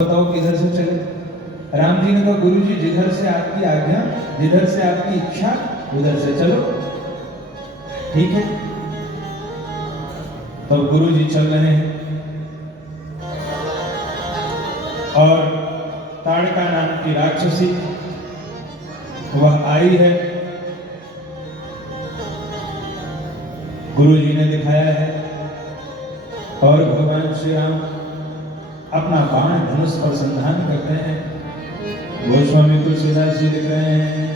बताओ किधर से चले। राम जी ने कहा गुरु जी जिधर से आपकी आज्ञा, जिधर से आपकी इच्छा उधर से चलो। ठीक है, तो गुरु जी चल रहे हैं और ताड़का नाम की राक्षसी वह आई है। गुरु जी ने दिखाया है और भगवान श्री राम अपना बाण धनुष पर संधान करते हैं। गोस्वामी तुलसीदास जी लिख रहे हैं,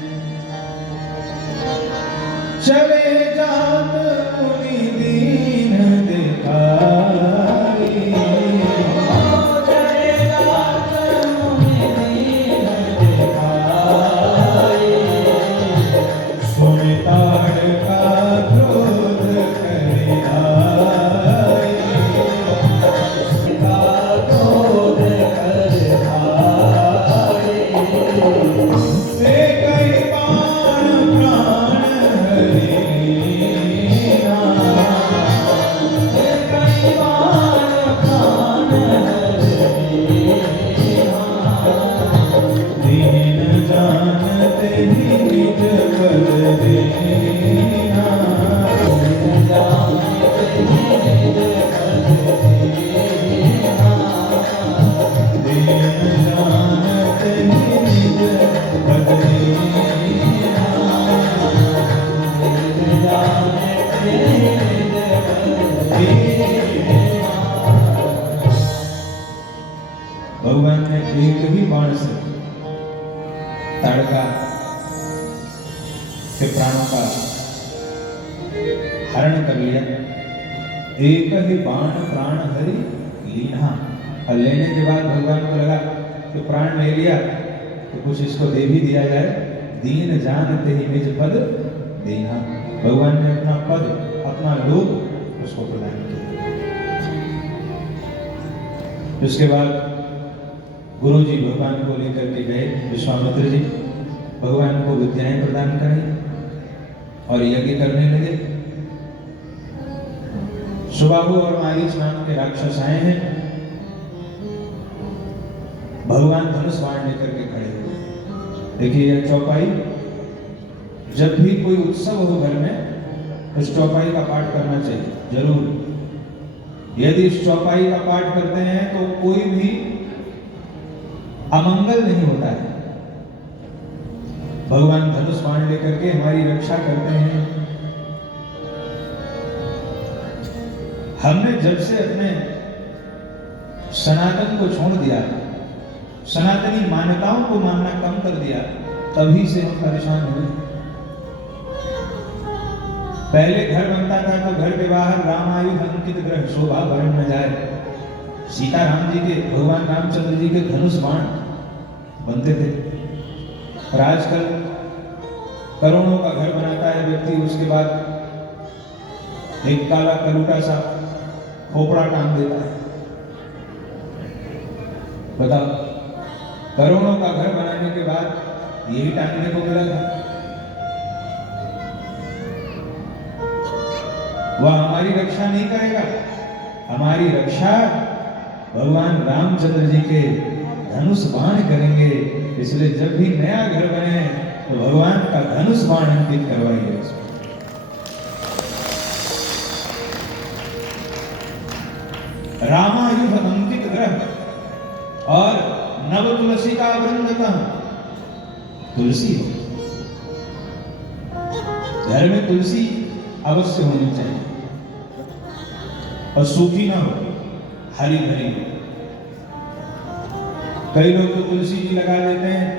चले जात मुनि दीन दिखाई, चले जात मुनि दीन दिखाई, सुनि ताड़का क्रोध करे आई, भगवान ने एक ही बाण से ताड़का के प्राणों का हरण कर लिया। एक ही बाण प्राण हरि लीना। और लेने के बाद भगवान को लगा कि प्राण ले लिया तो कुछ इसको दे भी दिया जाए। दीन जानते ही निज पद देना। भगवान ने अपना पद, अपना लोक उसको प्रदान किया। उसके बाद गुरु जी भगवान को लेकर के गए। विश्वामित्र जी भगवान को विद्याएं प्रदान करें और यज्ञ करने लगे। सुबाहु और मारीच नाम के राक्षस आए हैं। भगवान धनुष बाण लेकर के खड़े हुए। देखिए यह चौपाई, जब भी कोई उत्सव हो घर में उस चौपाई का पाठ करना चाहिए जरूर। यदि इस चौपाई का पाठ करते हैं तो कोई भी अमंगल नहीं होता है। भगवान धनुष बाण लेकर के हमारी रक्षा करते हैं। हमने जब से अपने सनातन को छोड़ दिया, सनातनी मान्यताओं को मानना कम कर दिया, तभी से हम परेशान हुए। पहले घर बनता था तो घर के बाहर रामायु अंकित ग्रह शोभा बरन न जाए। सीता राम जी के, भगवान रामचंद्र जी के धनुष बाण बनते थे। और आजकल करोड़ों का घर बनाता है व्यक्ति, उसके बाद एक काला कलूटा सा खोपड़ा टांग देता है। बताओ, करोड़ों का घर बनाने के बाद यही टांगने को मिला था। वह हमारी रक्षा नहीं करेगा। हमारी रक्षा भगवान रामचंद्र जी के धनुष बाण करेंगे। इसलिए जब भी नया घर बने तो भगवान का धनुष बाण अंकित करवाइए। रामायुध अंकित ग्रह और नव तुलसी का वृंद का तुलसी हो। घर में तुलसी अवश्य होनी चाहिए और सूखी ना हो, हरी भरी हो। कई लोग तो तुलसी जी लगा देते हैं।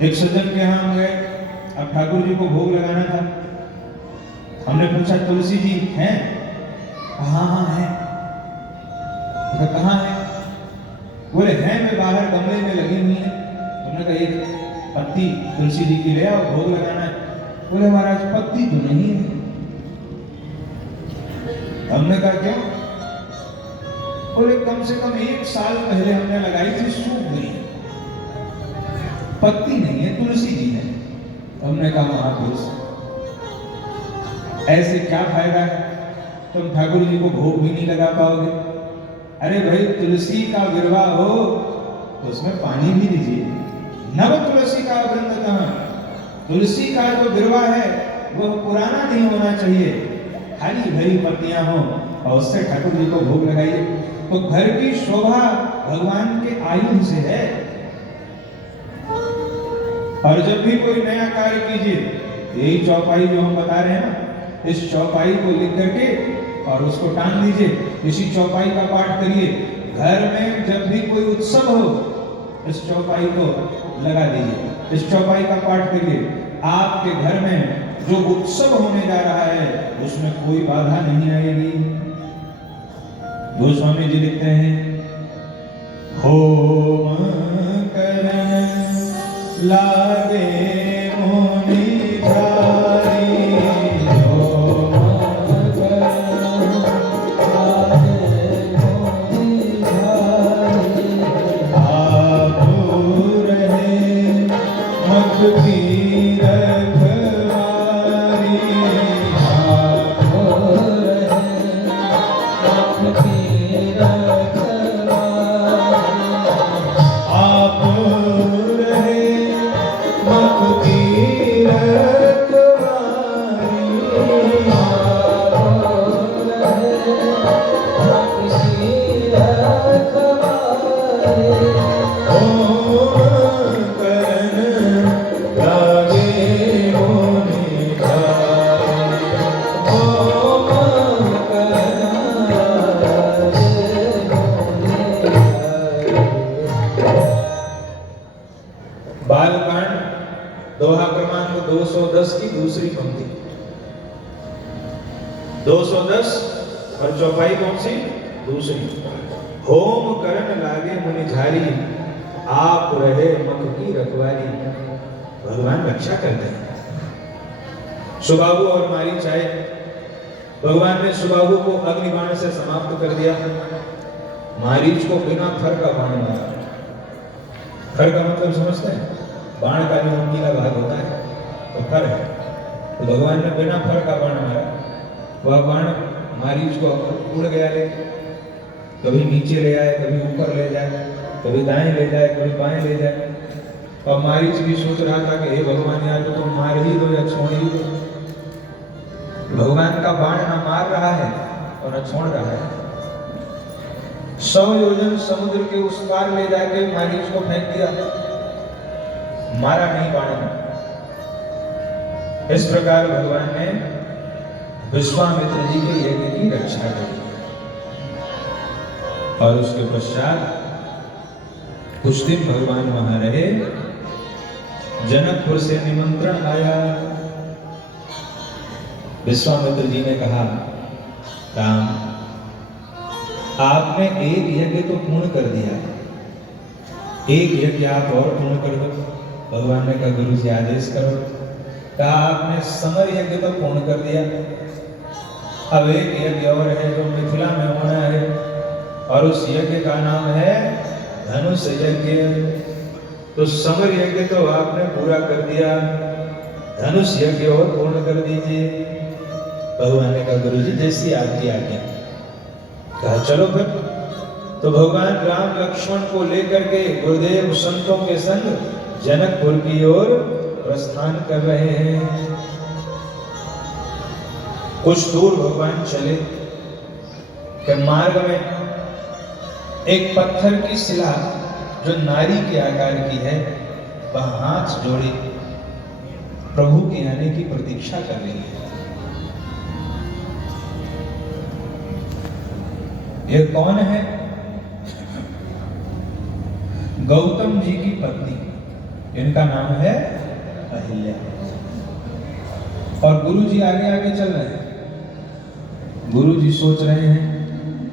एक सज्जन के यहाँ हम गए, अब ठाकुर जी को भोग लगाना था। हमने पूछा तुलसी जी हैं? हाँ हाँ है। कहाँ है? बोले हैं, मैं बाहर गमले में लगी हुई है। हमने कहा एक पत्ती तुलसी जी की ले आओ, भोग लगाना है। बोले महाराज पत्ती तो नहीं है। हमने कहा क्यों? बोले कम से कम 1 साल पहले हमने लगाई थी, सूख गई, पत्ती नहीं है, तुलसी जी है। हमने कहा महापुरुष ऐसे क्या फायदा है, तुम ठाकुर जी को भोग भी नहीं लगा पाओगे। अरे भाई तुलसी का गिरवा हो तो उसमें पानी भी दीजिए। नव तुलसी का वृंद कहाँ? तुलसी का जो गिरवा है वह पुराना नहीं होना चाहिए, हरी भरी पत्तियां हो और उससे ठाकुर जी को भोग लगाइए। तो घर की शोभा भगवान के आयुध से है। और जब भी कोई नया कार्य कीजिए, यही चौपाई जो हम बता रहे हैं ना, इस चौपाई को लिख करके और उसको टांग दीजिए, इसी चौपाई का पाठ करिए। घर में जब भी कोई उत्सव हो, इस चौपाई को लगा दीजिए, इस चौपाई का पाठ करिए। आपके घर में जो उत्सव होने जा रहा है उसमें कोई बाधा नहीं आएगी। गोस्वामी जी लिखते हैं, होम करन लागे मुनि झारी, होम करन लागे मुनि झारी, आपू रहे मख की रखवारी, आपू रहे मख की रखवारी, आपू बालकांड दोहा क्रमांक 210 की दूसरी पंक्ति, 210 और चौपाई कौन सी? दूसरी। होम करन लागे मुनि झारी, आप रहे मख की रखवारी। भगवान रक्षा करते हैं। सुबाहु और मारीच आए, भगवान ने सुबाहु को अग्निबाण से समाप्त कर दिया, मारीच को बिना फर का बाण मारा। फर का मतलब समझते हैं? बाण का जो नीला भाग होता है तो फर है। तो भगवान ने बिना फर का बाण मारा, वह बाण मारीच को उड़ गया, ले कभी नीचे ले आए, कभी ऊपर ले जाए, कभी दाएं ले जाए, कभी बाएं ले जाए। और मारीच भी सोच रहा था कि हे भगवान, यार तो तुम मार ही दो या छोड़ ही दो। भगवान का बाण न मार रहा है और न छोड़ रहा है। 100 योजन समुद्र के उस पार ले जाके मारीच को फेंक दिया, मारा नहीं बाण ने। इस प्रकार भगवान ने विश्वामित्र जी के यज्ञ की रक्षा की। और उसके पश्चात कुछ दिन भगवान वहां रहे। जनकपुर से निमंत्रण आया। विश्वामित्र जी ने कहा, राम, आपने एक यज्ञ तो पूर्ण कर दिया, एक यज्ञ आप और पूर्ण कर दो। भगवान ने कहा, गुरु जी आदेश करो। कहा, आपने समर यज्ञ तो पूर्ण कर दिया, अब एक यज्ञ और है जो मिथिला में होना है, और उस यज्ञ का नाम है धनुष यज्ञ। तो समर यज्ञ तो आपने पूरा कर दिया, धनुष यज्ञ और पूर्ण कर दीजिए। भगवान ने कहा, गुरु जी जैसी आपकी आज्ञा। कहा, चलो फिर। तो भगवान राम लक्ष्मण को लेकर के गुरुदेव संतों के संग जनकपुर की ओर प्रस्थान कर रहे हैं। कुछ दूर भगवान चले कि मार्ग में एक पत्थर की शिला जो नारी के आकार की है, वह हाथ जोड़े प्रभु के आने की प्रतीक्षा कर रही है। ये कौन है? गौतम जी की पत्नी, इनका नाम है अहिल्या। और गुरु जी आगे आगे चल रहे हैं। गुरु जी सोच रहे हैं,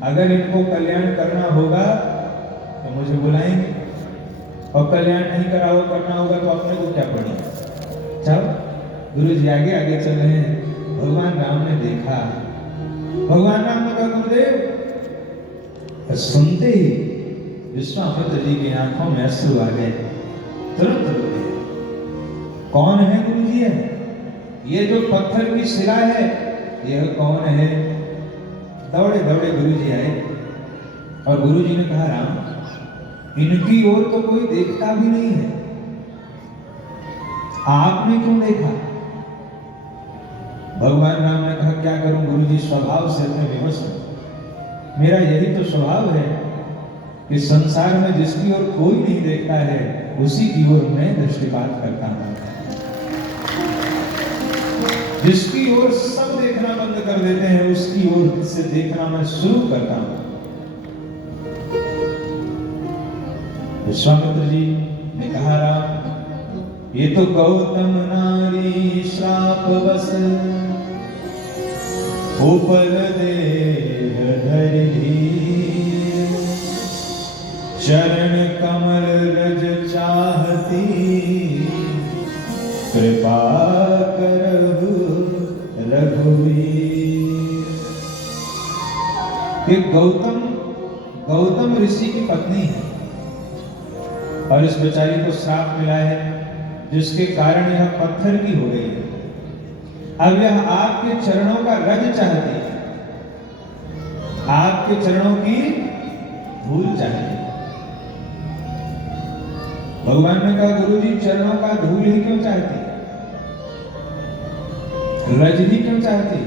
अगर इनको कल्याण करना होगा तो मुझे बुलाएंगे, और कल्याण नहीं करना होगा तो अपने को क्या पड़ेगा। चल, गुरु जी आगे आगे चल रहे हैं। भगवान राम ने देखा, भगवान राम ने कहा, गुरुदेव। सुनते ही विश्वामित्र जी की आंखों में अश्रु आ गए, तुरंत रुक गए। कौन है गुरु जी? है ये जो पत्थर की शिला है, यह कौन है? दौड़े दौड़े गुरु जी आए और गुरुजी ने कहा, राम इनकी ओर तो कोई देखता भी नहीं है, आपने क्यों देखा? भगवान राम ने कहा, क्या करूं गुरुजी, स्वभाव से मैं विवश हूं। मेरा यही तो स्वभाव है कि संसार में जिसकी ओर कोई नहीं देखता है उसी की ओर मैं दृष्टिपात करता हूं। जिसकी ओर सब देखना बंद कर देते हैं उसकी ओर से देखना मैं शुरू करता हूं। विश्वामित्र जी ने कहा, राम ये तो गौतम नारी श्राप बस, उपल देह धरि चरण कमल रज चाहती, कृपा करहु रघुवीर। ये गौतम ऋषि की पत्नी है और इस बेचारी को श्राप मिला है जिसके कारण यह पत्थर की हो गई है। अब यह आपके चरणों का रज चाहती है, आपके चरणों की धूल चाहती है। भगवान ने कहा, गुरुजी चरणों का धूल ही क्यों चाहती, रज ही क्यों चाहती?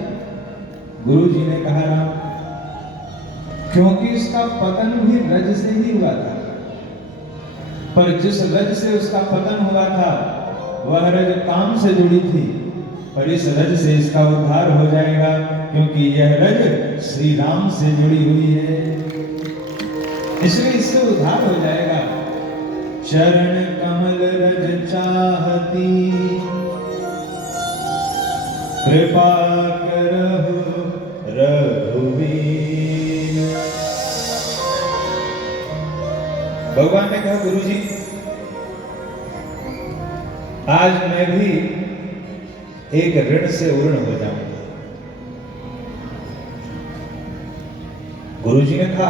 गुरुजी ने कहा, राम क्योंकि इसका पतन भी रज से ही हुआ था, पर जिस रज से उसका पतन हुआ था वह रज काम से जुड़ी थी, और इस रज से इसका उद्धार हो जाएगा क्योंकि यह रज श्री राम से जुड़ी हुई है, इसलिए इससे उद्धार हो जाएगा। चरण कमल रज चाहती, कृपा करहु रघुवीर। भगवान ने कहा, गुरुजी आज मैं भी एक ऋण से उऋण हो जाऊंगा। गुरुजी ने कहा,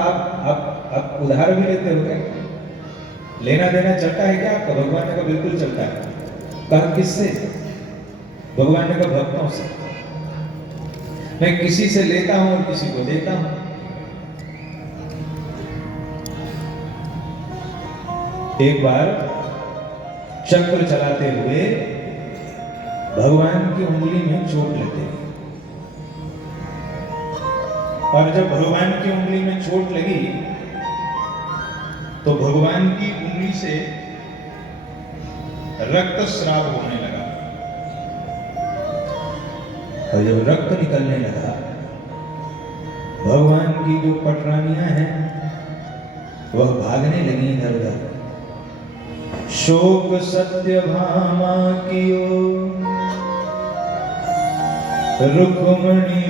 आप उधार भी लेते हो क्या? लेना देना चलता है क्या आपका? भगवान ने कहा, बिल्कुल चलता है। कहा, किससे? भगवान ने कहा, भक्तों से। मैं किसी से लेता हूं और किसी को देता हूं। एक बार चक्र चलाते हुए भगवान की उंगली में चोट लग गई, और जब भगवान की उंगली में चोट लगी तो भगवान की उंगली से रक्तस्राव होने लगा, और जब रक्त निकलने लगा भगवान की जो पटरानियां हैं वह भागने लगी इधर उधर। शोक सत्यभामा कियो रुक्मणी